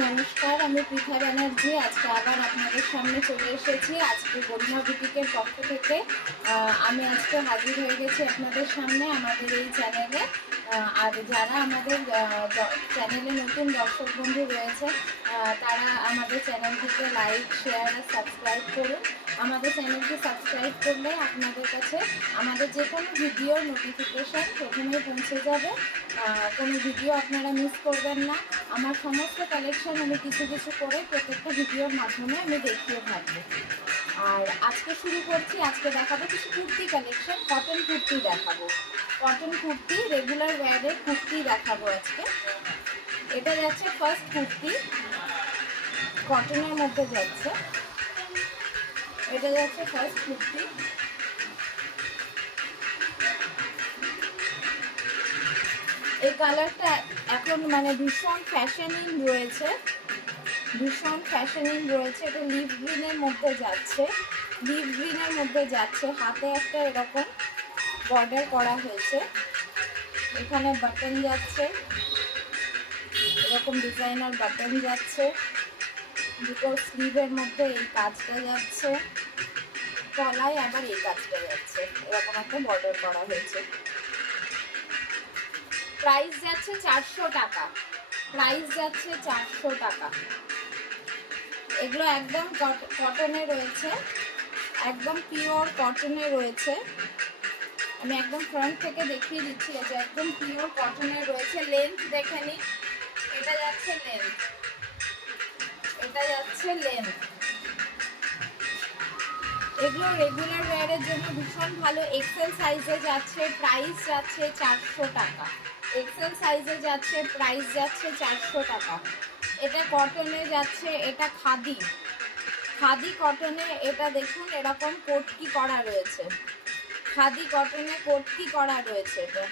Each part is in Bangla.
নমস্কার, আমি পৃথা ব্যানার্জি। আজকে আবার আপনাদের সামনে চলে এসেছি। আজকে গরিমা বুটিকের পক্ষ থেকে আমি আজকে হাজির হয়ে গেছি আপনাদের সামনে আমাদের এই চ্যানেলে। আর যারা আমাদের চ্যানেলে নতুন দর্শক বন্ধু রয়েছে তারা আমাদের চ্যানেলটিকে লাইক, শেয়ার আর সাবস্ক্রাইব করুন। আমাদের চ্যানেলটি সাবস্ক্রাইব করলে আপনাদের কাছে আমাদের যে কোনো ভিডিওর নোটিফিকেশান প্রথমেই পৌঁছে যাবে। কোনো ভিডিও আপনারা মিস করবেন না। আমার সমস্ত কালেকশন আমি কিছু কিছু করে প্রত্যেকটা ভিডিওর মাধ্যমে আমি দেখিয়ে থাকবো। আর আজকে শুরু করছি। আজকে দেখাবো কিছু কুর্তি কালেকশন, কটন কুর্তি দেখাবো। কটন কুর্তি, রেগুলার ওয়্যারের কুর্তি দেখাবো আজকে। এটা যাচ্ছে ফার্স্ট কুর্তি, কটনের মধ্যে যাচ্ছে। এটা যাচ্ছে ফার্স্ট কুর্তি। এই কালারটা এখন মানে ভীষণ ফ্যাশনিং রয়েছে, ভীষণ ফ্যাশনিং রয়েছে। এটা লিভ গ্রিনের মধ্যে যাচ্ছে, লিভ গ্রিনের মধ্যে যাচ্ছে। হাতে একটা এরকম বর্ডার করা হয়েছে, এখানে বাটন যাচ্ছে, এরকম ডিজাইনার বাটন যাচ্ছে। দুটো স্লিভের মধ্যে এই কাজটা যাচ্ছে, তলায় আবার এই কাজটা যাচ্ছে, এরকম একটা বর্ডার করা হয়েছে। প্রাইস যাচ্ছে 400 টাকা, প্রাইস যাচ্ছে 400 টাকা। এগুলো একদম কটনে রয়েছে, একদম পিওর কটনে রয়েছে। আমি একদম ফ্রন্ট থেকে দেখিয়ে দিচ্ছি, এটা একদম পিওর কটনে রয়েছে। লেন্থ দেখে নিন, এটা যাচ্ছে লেন্থ, এটা যাচ্ছে লেন্থ। এগুলো রেগুলার ওয়্যারের জন্য ভীষণ ভালো। এক্সেল সাইজে যাচ্ছে, প্রাইস যাচ্ছে 400 টাকা। এক্সেল সাইজে যাচ্ছে, প্রাইস যাচ্ছে 400 টাকা। এটা কটনে যাচ্ছে, এটা খাদি, খাদি কটনে। এটা দেখুন এরকম কোটকি করা রয়েছে, খাদি কটনে কোটকি করা রয়েছে। এটা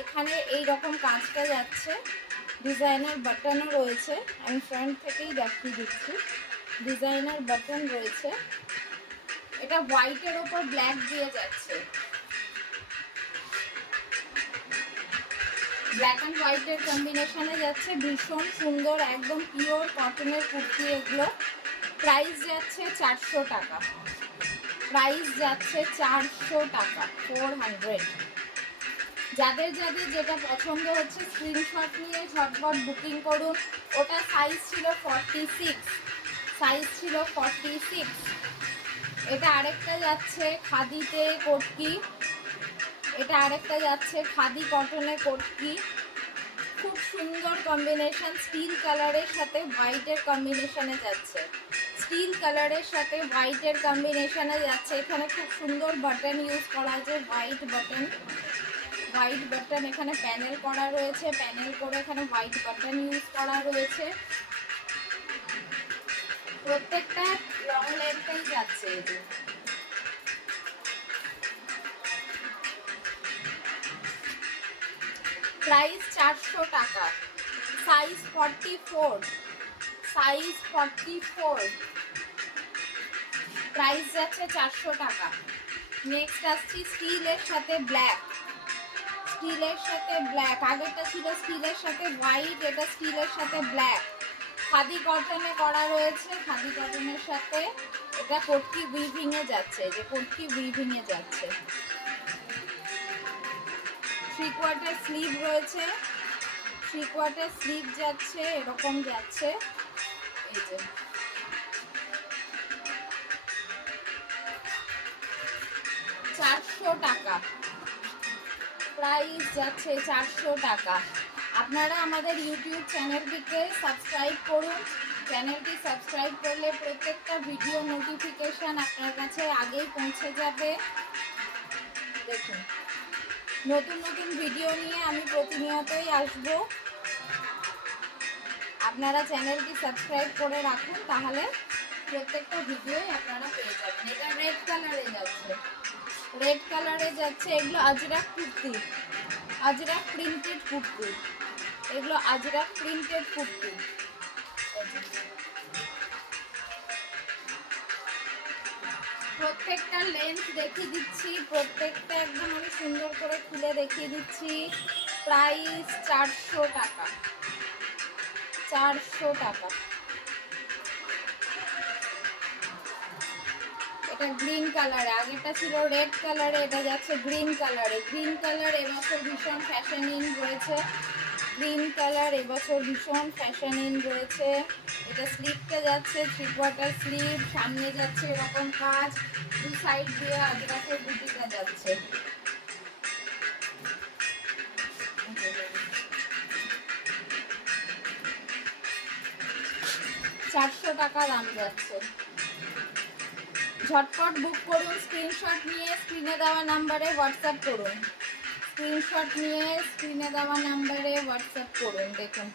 এখানে এই রকম কাজটা যাচ্ছে, ডিজাইনার বাটনও রয়েছে। আমি ফ্রন্ট থেকেই দেখিয়ে দিচ্ছি, ডিজাইনার বাটন রয়েছে। এটা হোয়াইটের ওপর ব্ল্যাক দিয়ে যাচ্ছে, ব্ল্যাক অ্যান্ড হোয়াইটের কম্বিনেশনে যাচ্ছে। ভীষণ সুন্দর, একদম পিওর কটনের কুর্তি এগুলো। প্রাইস যাচ্ছে 400 টাকা, প্রাইস যাচ্ছে 400 টাকা, 400। যাদের যাদের যেটা পছন্দ হচ্ছে স্ক্রিনশট নিয়ে ঝটপট বুকিং করুন। ওটা সাইজ ছিল 46, সাইজ ছিল 46। এটা আরেকটা যাচ্ছে খাদিতে কোটকি, এটা আরেকটা যাচ্ছে খাদি কটনে কোটকি। খুব সুন্দর কম্বিনেশন, স্টিল কালারের সাথে হোয়াইটের কম্বিনেশনে যাচ্ছে, স্টিল কালারের সাথে হোয়াইটের কম্বিনেশনে যাচ্ছে। এখানে খুব সুন্দর বাটন ইউজ করা আছে, হোয়াইট বাটন, হোয়াইট বাটন এখানে প্যানেল করা রয়েছে, প্যানেল করে এখানে হোয়াইট বাটন ইউজ করা রয়েছে। প্রত্যেকটা লং লেন্থেই যাচ্ছে। এই যে প্রাইস 400 টাকা, সাইজ 44, সাইজ 44, প্রাইস যাচ্ছে 400 টাকা। নেক্সট আসছি স্টিলের সাথে ব্ল্যাক, স্টিলের সাথে ব্ল্যাক। আগেরটা ছিল স্টিলের সাথে হোয়াইট, এটা স্টিলের সাথে ব্ল্যাক। খাদি কটনে করা রয়েছে, খাদি কটনের সাথে এটা কোটকি উইভিং এ যাচ্ছে, যে কোটকি উইভিং এ যাচ্ছে। 3/4 স্লিভ রয়েছে, 3/4 স্লিভ যাচ্ছে, এরকম যাচ্ছে। এই যে 400 টাকা, প্রাইস যাচ্ছে 400 টাকা। আপনারা আমাদের ইউটিউব চ্যানেলটিকে সাবস্ক্রাইব করুন। চ্যানেলটি সাবস্ক্রাইব করলে প্রত্যেকটা ভিডিও নোটিফিকেশান আপনার কাছে আগেই পৌঁছে যাবে। দেখুন নতুন নতুন ভিডিও নিয়ে আমি প্রতিনিয়তই আসব। আপনারা চ্যানেলটি সাবস্ক্রাইব করে রাখুন, তাহলে প্রত্যেকটা ভিডিওই আপনারা পেয়ে যাবেন। এটা রেড কালারে যাচ্ছে, রেড কালারে যাচ্ছে। এগুলো আজরাক কুর্তি, আজরাক প্রিন্টেড কুর্তি, এগুলো আজরাক প্রিন্টেড কুর্তি। প্রত্যেকটা লেন্থ দেখিয়ে দিচ্ছি, প্রত্যেকটা একদম আমি সুন্দর করে খুলে দেখিয়ে দিচ্ছি। প্রাইস 400 টাকা, 400 টাকা। এটা গ্রিন কালারে, আগেটা ছিল রেড কালারে, এটা যাচ্ছে গ্রিন কালারে। গ্রিন কালার এবছর ভীষণ ফ্যাশন ইন রয়েছে। গ্রিন কালার এবছর ভীষণ ফ্যাশন ইন রয়েছে। এটা স্লিপটা যাচ্ছে 3/4 স্লিপ, সামনে যাচ্ছে এরকম কাজ, দু সাইড দিয়ে আজরাকের বুটিটা যাচ্ছে। 400 টাকা দাম যাচ্ছে। ঝটপট বুক করুন, স্ক্রিনশট নিয়ে স্ক্রিনে দেওয়া নাম্বারে হোয়াটসঅ্যাপ করুন। স্ক্রিনশট নিয়ে স্ক্রিনে দেওয়া নাম্বারে হোয়াটসঅ্যাপ করুন। দেখুন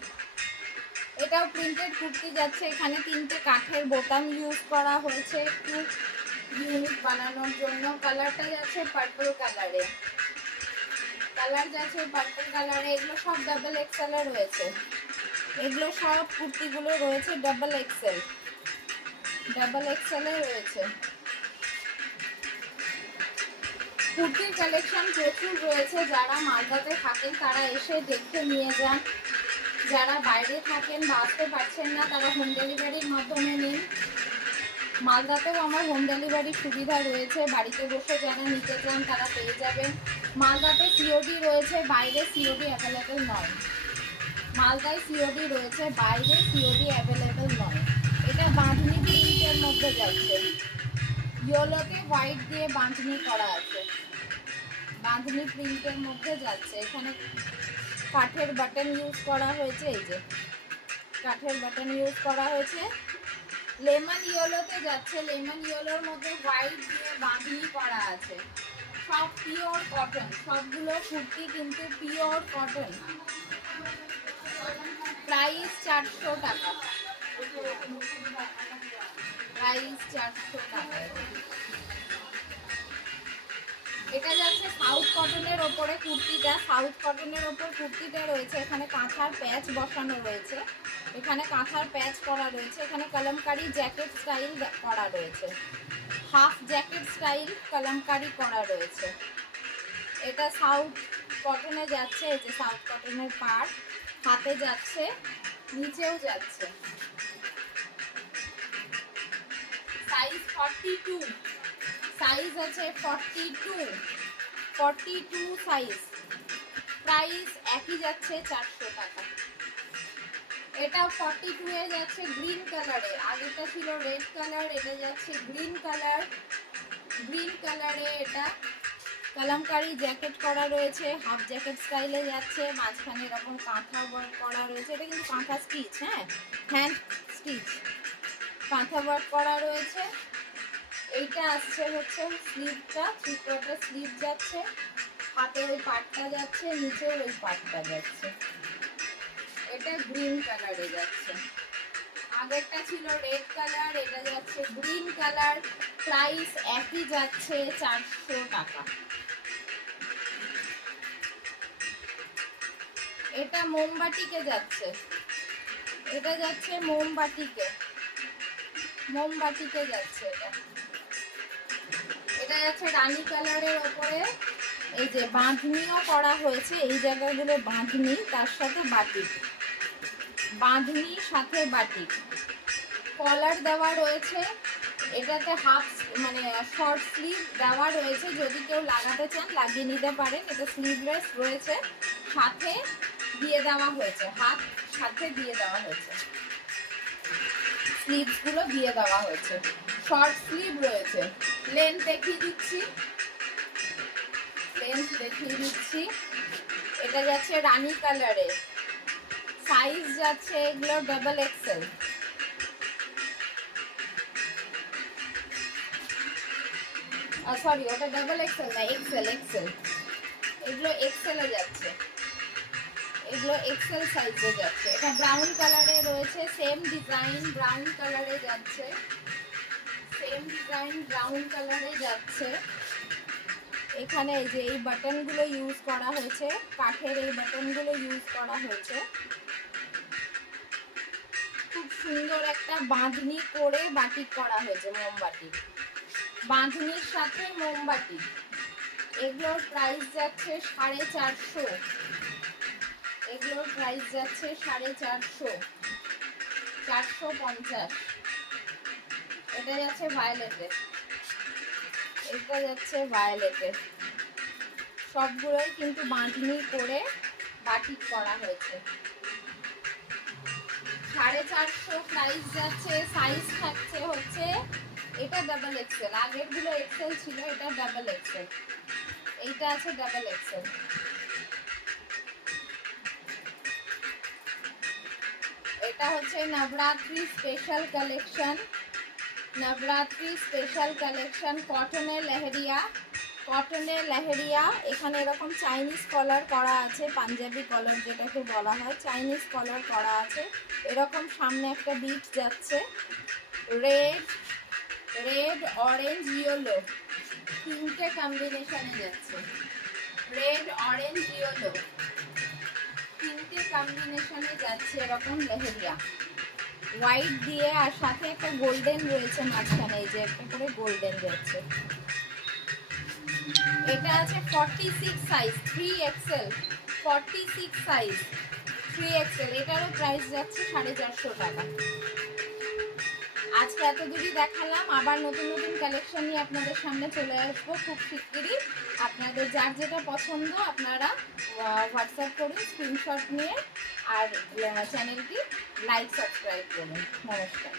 এটাও প্রিন্টেড কুর্তি যাচ্ছে। এখানে 3টে কাঠের বোতাম ইউজ করা হয়েছে একটু ইউনিক বানানোর জন্য। কালারটা যাচ্ছে পার্পল কালারে, কালার যাচ্ছে পার্পল কালারে। এগুলো সব ডাবল এক্সেল এ রয়েছে। এগুলো সব কুর্তিগুলো রয়েছে ডাবল এক্সেল, ডাবল এক্সেল এ রয়েছে। কুর্তির কালেকশন প্রচুর রয়েছে। যারা মালদাতে থাকেন তারা এসে দেখে নিয়ে যান। যারা বাইরে থাকেন বা আসতে পারছেন না তারা হোম ডেলিভারির মাধ্যমে নিন। মালদাতেও আমার হোম ডেলিভারির সুবিধা রয়েছে। বাড়িতে বসে যারা নিতে চান তারা পেয়ে যাবেন। মালদাতে সিওডি রয়েছে, বাইরে সিওডি অ্যাভেলেবেল নয়। মালদায় সিওডি রয়েছে, বাইরে সিওডি অ্যাভেলেবেল নয়। এটা বাঁধনি প্রিন্টের মধ্যে যাচ্ছে, ইয়েলোতে হোয়াইট দিয়ে বাঁধনি করা আছে। বাঁধনি প্রিন্টের মধ্যে যাচ্ছে। এখানে কাঠের বাটন ইউজ করা হয়েছে, এই যে কাঠের বাটন ইউজ করা হয়েছে। লেমন ইয়েলোতে যাচ্ছে, লেমন ইয়েলোর মধ্যে হোয়াইট দিয়ে বাঁধনি করা আছে। সব পিওর কটন, সবগুলো কুর্তি কিন্তু পিওর কটন। প্রাইস 400 টাকা, প্রাইস 400 টাকা। এটা যাচ্ছে সাউথ কটনের ওপরে কুর্তিটা, সাউথ কটনের ওপর কুর্তিটা রয়েছে। এখানে কাঁথার প্যাচ বসানো রয়েছে, এখানে কাঁথার প্যাচ করা রয়েছে। এখানে কলমকারি জ্যাকেট স্টাইল করা রয়েছে, হাফ জ্যাকেট স্টাইল কলমকারি করা রয়েছে। এটা সাউথ কটনে যাচ্ছে, এই যে সাউথ কটনের পাড় হাতে যাচ্ছে, নিচেও যাচ্ছে। সাইজ 42, সাইজ আছে 42 সাইজ। প্রাইস একই যাচ্ছে 400 টাকা। এটা 42 এ যাচ্ছে গ্রিন কালারে, আগেটা ছিল রেড কালার, এটা যাচ্ছে গ্রিন কালার। গ্রিন কালারে এটা কলমকারি জ্যাকেট করা রয়েছে, হাফ জ্যাকেট স্টাইলে যাচ্ছে। মাঝখানে এরকম কাঁথা ওয়ার্ক করা রয়েছে। এটা কিন্তু কাঁথা স্টিচ, হ্যাঁ হ্যান্ড স্টিচ, কাঁথা ওয়ার্ক করা রয়েছে। এইটা আসছে হচ্ছে স্লিভটা, 3/4 স্লিভ যাচ্ছে, হাতে ওই পাটটা যাচ্ছে, নিচে ওই পাটটা যাচ্ছে। এটা গ্রিন কালারে যাচ্ছে, আগেরটা ছিল রেড কালার, এটা যাচ্ছে গ্রিন কালার। প্রাইস একই যাচ্ছে 400 টাকা। এটা মোমবাটিকে যাচ্ছে, এটা যাচ্ছে মোমবাটিকে, মোমবাটিকে যাচ্ছে। এটা এটা যাচ্ছে রানী কালারের ওপরে, এই যে বাঁধনিও করা হয়েছে। এই জায়গাগুলো বাঁধনি, তার সাথে বাটিক, বাঁধনির সাথে বাটিক। কলার দেওয়া রয়েছে, এটাতে হাফ মানে শর্ট স্লিভ দেওয়া রয়েছে। যদি কেউ লাগাতে চান লাগিয়ে নিতে পারেন। এটা স্লিভলেস রয়েছে, সাথে দিয়ে দেওয়া হয়েছে, হাত সাথে দিয়ে দেওয়া হয়েছে, স্লিভসগুলো দিয়ে দেওয়া হয়েছে। শর্ট স্লিভ রয়েছে। লেন্থ দেখিয়ে দিচ্ছি, লেন্থ দেখিয়ে দিচ্ছি। এটা যাচ্ছে রানী কালারে, সাইজ যাচ্ছে এগুলো ডাবল এক্সেল। সরি ওটা ডাবল এক্সেল না, এক্সেল, এক্সেল। এগুলো এক্সেল এ যাচ্ছে, এগুলো এক্সেল সাইজে যাচ্ছে। এটা ব্রাউন কালারে রয়েছে, সেম ডিজাইন ব্রাউন কালারে যাচ্ছে, সেম ডিজাইন ব্রাউন কালারে যাচ্ছে। এখানে এই যে এই বাটনগুলো ইউজ করা হয়েছে, কাঠের এই বাটনগুলো ইউজ করা হয়েছে। খুব সুন্দর একটা বাঁধনি করে বাটিক করা হয়েছে, মোমবাটি, বাঁধনির সাথে মোমবাটি। এগুলোর প্রাইস যাচ্ছে 450, এগুলোর প্রাইস যাচ্ছে 450। 450। এটা যাচ্ছে ভায়োলেটে, এটা যাচ্ছে ভায়োলেটে। সবগুলোই কিন্তু বাঁধনি করে বাটিক করা হয়েছে। 450 প্রাইস যাচ্ছে। সাইজ থাকছে হচ্ছে এটা ডাবল এক্সেল, আগের গুলো এক্সেল ছিল, এটা ডাবল এক্সেল, এইটা আছে ডাবল এক্সেল। এটা হচ্ছে Navratri special collection, Navratri special collection কটনের লেহেরিয়া, কটনের লেহেরিয়া। এখানে এরকম চাইনিজ কলার করা আছে, পাঞ্জাবি কলার যেটাকে বলা হয়, চাইনিজ কলার করা আছে। এরকম সামনে একটা বিট যাচ্ছে, রেড, রেড, অরেঞ্জ, ইয়েলো, তিনটে কম্বিনেশনে যাচ্ছে। রেড, অরেঞ্জ, ইয়েলো, তিনটে কম্বিনেশনে যাচ্ছে এরকম লেহেরিয়া, হোয়াইট দিয়ে, আর সাথে একটা গোল্ডেন রয়েছে মাঝখানে, এই যে একটা করে গোল্ডেন রয়েছে। এটা আছে 46 সাইজ, 3XL, 46 সাইজ 3XL। এটারও প্রাইস যাচ্ছে 450 টাকা। আজকে এত দূরই দেখালাম, আবার নতুন নতুন কালেকশন নিয়ে আপনাদের সামনে চলে আসবো খুব শিগগিরই। আপনাদের যার যেটা পছন্দ আপনারা হোয়াটসঅ্যাপ করুন স্ক্রিনশট নিয়ে, আর চ্যানেলটি লাইক সাবস্ক্রাইব করুন। নমস্কার।